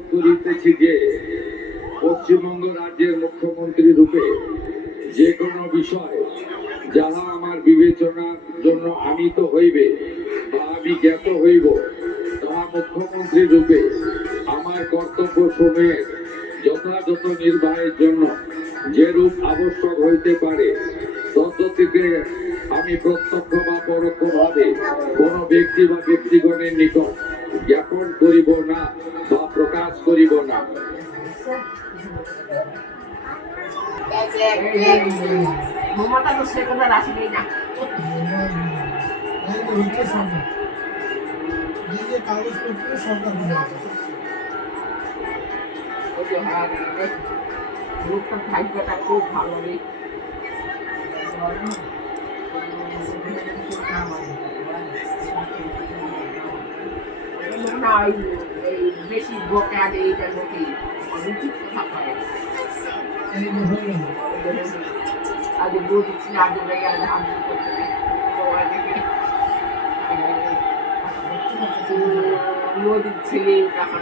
শপথ করিতেছি যে পশ্চিমবঙ্গ রাজ্যের মুখ্যমন্ত্রী রূপে যে কোনো বিষয় যাহা আমার বিবেচনার জন্য আনীত হইবে বা আমি জ্ঞাত হইব, তাহা মুখ্যমন্ত্রী রূপে আমার কর্তব্য সমূহের যথাযথ নির্বাহের জন্য যেরূপ আবশ্যক হইতে পারে তদ্গতিকে আমি প্রত্যক্ষ বা পরোক্ষভাবে কোন ব্যক্তি বা ব্যক্তিগণের নিকট জ্ঞাপন করিব না বা প্রকাশ করিব না। মমতা তো সে কথা রাখবেই না। কাগজপত্র সরকার লোকটার ভাগ্যটা খুব ভালো রে। না এই বেশি বকা দেয় এইটা লোকে অনুচিত কথা করে। আগে বৌদি ছিল আগে ভাই আগে হাজির করতে মোদির ছেলে টাকা